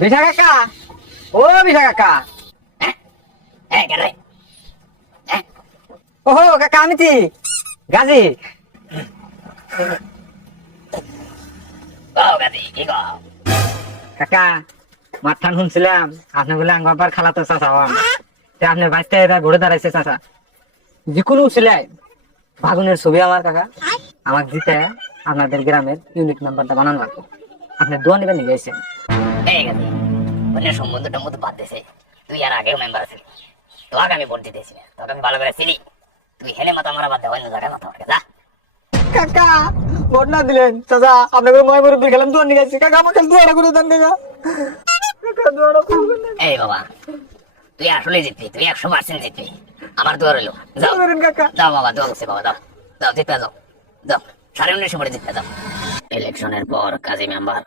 বিশা কাকা, ও বিশা কাকা। ওহো কাকা, আমি কি গাজী। কাকা মাথান শুনছিলাম আপনি বলে আঙ্গাবার খালাতো চাচা হন, আপনি বাঁচতে ঘুরে দাঁড়াইছে চাচা। যিকোনো উচিলাই ভাগুনের ছবি আমার কাকা আমাকে দিতে আপনাদের গ্রামের ইউনিট নাম্বারটা বানানো লাগবে। আপনি দোয়া নেবেন নিয়ে গেছেন। সম্বন্ধ টম্বন্ধ বাদ দিছে, তুই আর আগেও মেম্বার আছিস, তোকে আমি ভোট দিতেছি না, তোকে আমি ভালো করে চিনি। তুই হেলে মাথা মারা বাদ দে, অন্য জায়গায় মাথা মারকে যা। কাকা ভোট না দিলেন চাচা, আপনাকে ময় মুরব্বী খেলাম দোয়া নিয়ে গেছি। কাকা আমাকে দোয়াটা করে দেন কাকা। এই বাবা, তুই আসলে জিতবি, তুই 100% জিতবি, আমার দোয়া রইলো। যাও কাকা, যাও বাবা, দোয়া করছে বাবা, যাও যাও, জিততে যাও, যাও 19:30 পরে জিততে যাও। ইলেকশনের পর কাজী মেম্বার।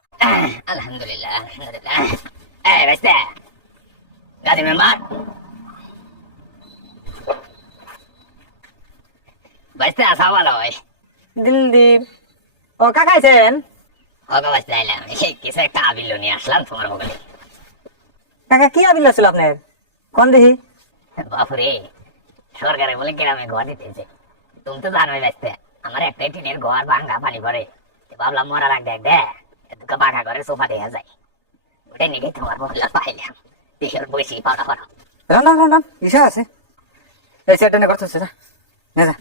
আলহামদুলিল্লাহ আলহামদুলিল্লাহ। এই বাইস্তা কাজী মেম্বার, বাইস্তা আসা ভালো হয়। দিলদীপ ও কাকা আছেন? ওকে বাইস্তা আইলাম, কিছু একটা আবিল নিয়ে আসলাম তোমার বগলে। কাকা কি আবিল ছিল আপনার, কোন দেখি? বাপুরে, সরকারে বলে গ্রামে ঘর দিতেছে। তুমি তো জানোই বাইস্তা, আমার একটা টিনের ঘর ভাঙ্গা পানি পড়ে, ভাবলাম মরার আগ দেখ দেখ দুটো পাখা করে সোফা দেখা যায়, ওটা নিয়ে তোমার মহল্লা পাইলাম। বিশাল বসি পাকা পারো রান্না রান্না ইসা আছে, এই সেটা নিয়ে করতেছে না।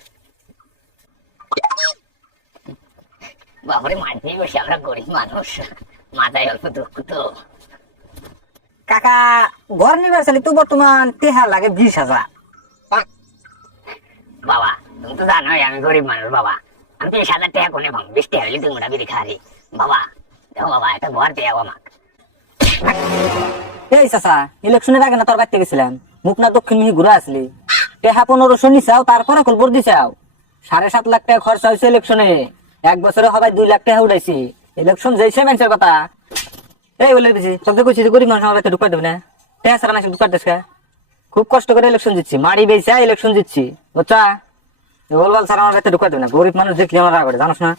বাপরে, মাঠেই বসে আমরা গরিব মানুষ, মাথায় অল্প দুঃখ তো। কাকা ঘর নিবার চালি তো বর্তমান তেহার লাগে 20,000। বাবা তুমি তো জানোই আমি গরিব মানুষ বাবা, আমি 30,000 টাকা কোনে ভাঙ, 20 টাকা হলে তুমি ওটা বিড়ি খারি বাবা। দেখো বাবা, একটা ঘর দেওয়া আমাকে। এই চাচা, ইলেকশনের আগে না তোর বাড়িতে গেছিলাম, মুখ না দক্ষিণ মিহি ঘুরে আসলি, টেহা 1500 নিচাও, তারপরে কল ভোট দিছাও। 7.5 লাখ টাকা খরচা হয়েছে ইলেকশনে, 1 বছরে সবাই 2 লাখ টাকা উঠাইছি। ইলেকশন যেইছে মানুষের কথা এই বলে দিছি, তোকে কইছি যে গরিব মানুষ আমার বাড়িতে ঢুকাই দেবে না, টেহা সারা মানুষ ঢুকাই দেশ। খুব কষ্ট করে ইলেকশন জিতছি, মারি বেচা ইলেকশন জিতছি, বুঝছা? বলবাল সারা আমার বাড়িতে ঢুকাই দেবে না, গরিব মানুষ দেখলি আমার রাগ করে, জানোস না?